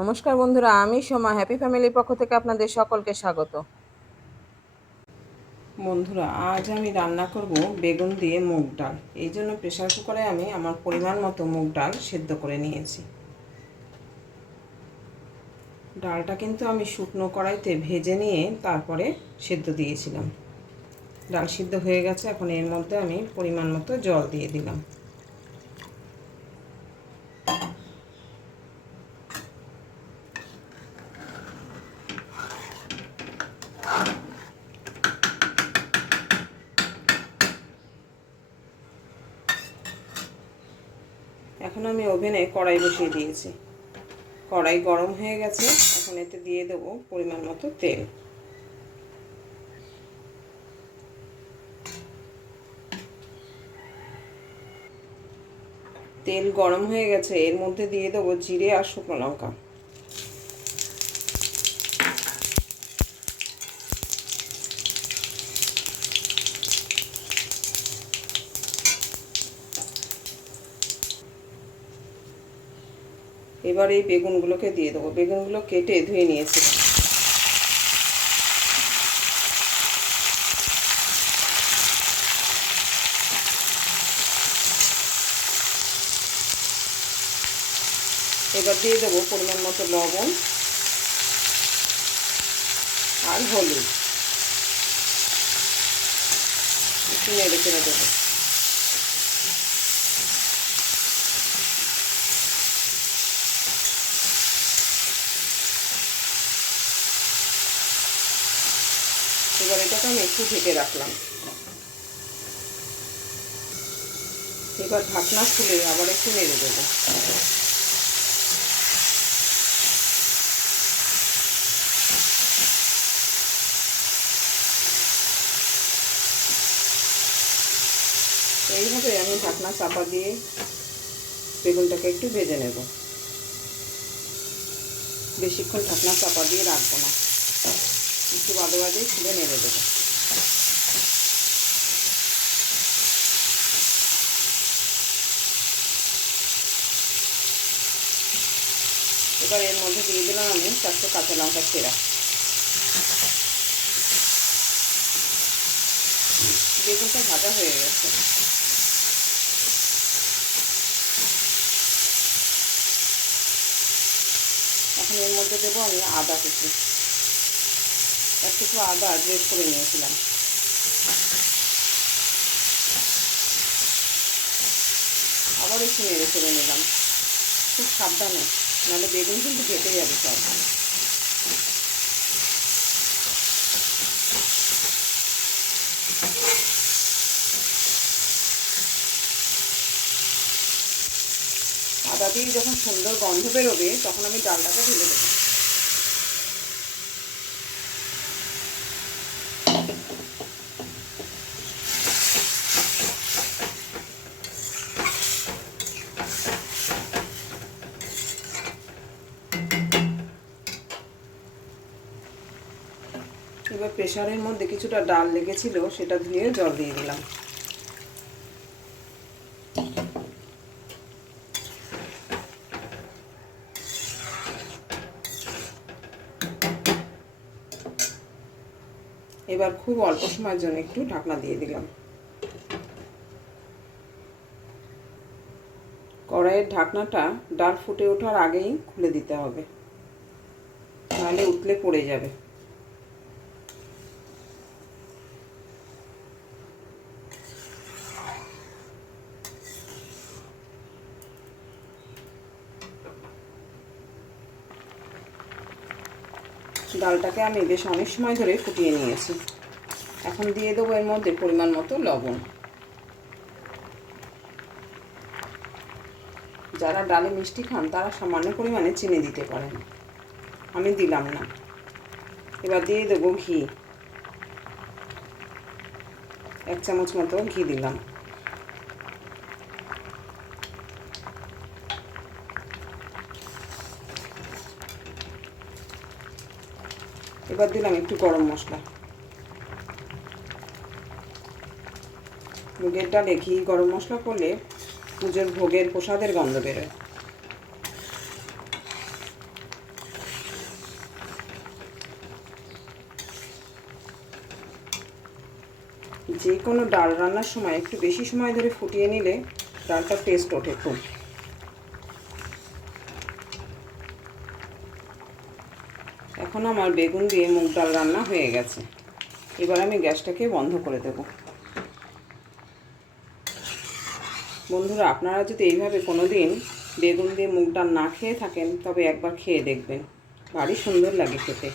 নমস্কার বন্ধুরা, আমি সোমা হ্যাপি ফ্যামিলির পক্ষ থেকে আপনাদের সকলকে স্বাগত। বন্ধুরা, আজ আমি রান্না করব বেগুন দিয়ে মুগ ডাল। এই জন্য প্রেশার কুকারে আমি আমার পরিমাণ মতো মুগ ডাল সেদ্ধ করে নিয়েছি। ডালটা কিন্তু আমি শুকনো কড়াইতে ভেজে নিয়ে তারপরে সেদ্ধ দিয়েছিলাম। ডাল সিদ্ধ হয়ে গেছে, এখন এর মধ্যে আমি পরিমাণ মতো জল দিয়ে দিলাম। এখন আমি ওভেনে কড়াই বসিয়ে দিয়েছি। কড়াই গরম হয়ে গেছে, এখন এতে দিয়ে দেবো পরিমাণ মতো তেল। তেল গরম হয়ে গেছে, এর মধ্যে দিয়ে দেবো জিরে আর শুকনো লঙ্কা। এবার এই বেগুনগুলোকে দিয়ে দেবো। বেগুনগুলো কেটে ধুয়ে নিয়েছি। এবার দিয়ে দেবো পরিমাণ মতো লবণ আর হলুদ। একটু দেবো। এবার এটাকে আমি একটু ঢেকে রাখলাম। এবার ঢাকনা খুলে আবার একটু নেড়ে দেবো। এইভাবে আমি ঢাকনা চাপা দিয়ে বেগুনটাকে একটু ভেজে নেব। বেশিক্ষণ ঢাকনা চাপা দিয়ে রাখব না। একটু বাদে বাদে খুলে নেড়ে দেবো। এবার এর মধ্যে দিয়ে দিলাম আমি চারশো কাঁচা লঙ্কা চেরা। বেগুনটা ভাজা হয়ে গেছে। এখন এর মধ্যে দেবো আমি আদা কুচি। একটু আদা গ্রেট করে নিয়েছিলাম। আবার একটু নেড়ে করে নিলাম। খুব সাবধানে, নাহলে বেগুন কিন্তু ঘেটে যাবে সব। আদা দিয়ে যখন সুন্দর গন্ধ বেরোবে, তখন আমি ডালটাকে ঢেলে দেবো। এবার প্রেশারের মধ্যে কিছুটা ডাল লেগেছিল সেটা ধুয়ে জল দিয়ে দিলাম। এবার খুব অল্প সময়ের জন্য একটু ঢাকনা দিয়ে দিলাম। কড়াইয়ের ঢাকনাটা ডাল ফুটে ওঠার আগেই খুলে দিতে হবে। নাহলে উতলে পড়ে যাবে। ডালটাকে আমি বেশ অনেক সময় ধরে ফুটিয়ে নিয়েছি। এখন দিয়ে দেবো এর মধ্যে পরিমাণ মতো লবণ। যারা ডালে মিষ্টি খান, তারা সামান্য পরিমাণে চিনি দিতে পারেন। আমি দিলাম না। এবার দিয়ে দেবো ঘি। এক চামচ মতো ঘি দিলাম। এবার দিলাম একটু গরম মশলা। মুগের ডালে ঘি গরম মশলা করলে পুজোর ভোগের প্রসাদের গন্ধ বেরোয়। যে কোনো ডাল রান্নার সময় একটু বেশি সময় ধরে ফুটিয়ে নিলে ডালটা টেস্ট ওঠে খুব। এখন আমার বেগুন দিয়ে মুগ ডাল রান্না হয়ে গেছে। এবার আমি গ্যাসটাকে বন্ধ করে দেব। বন্ধুরা, আপনারা যদি এইভাবে কোনো দিন বেগুন দিয়ে মুগ ডাল না খেয়ে থাকেন, তবে একবার খেয়ে দেখবেন। ভারী সুন্দর লাগে খেতে।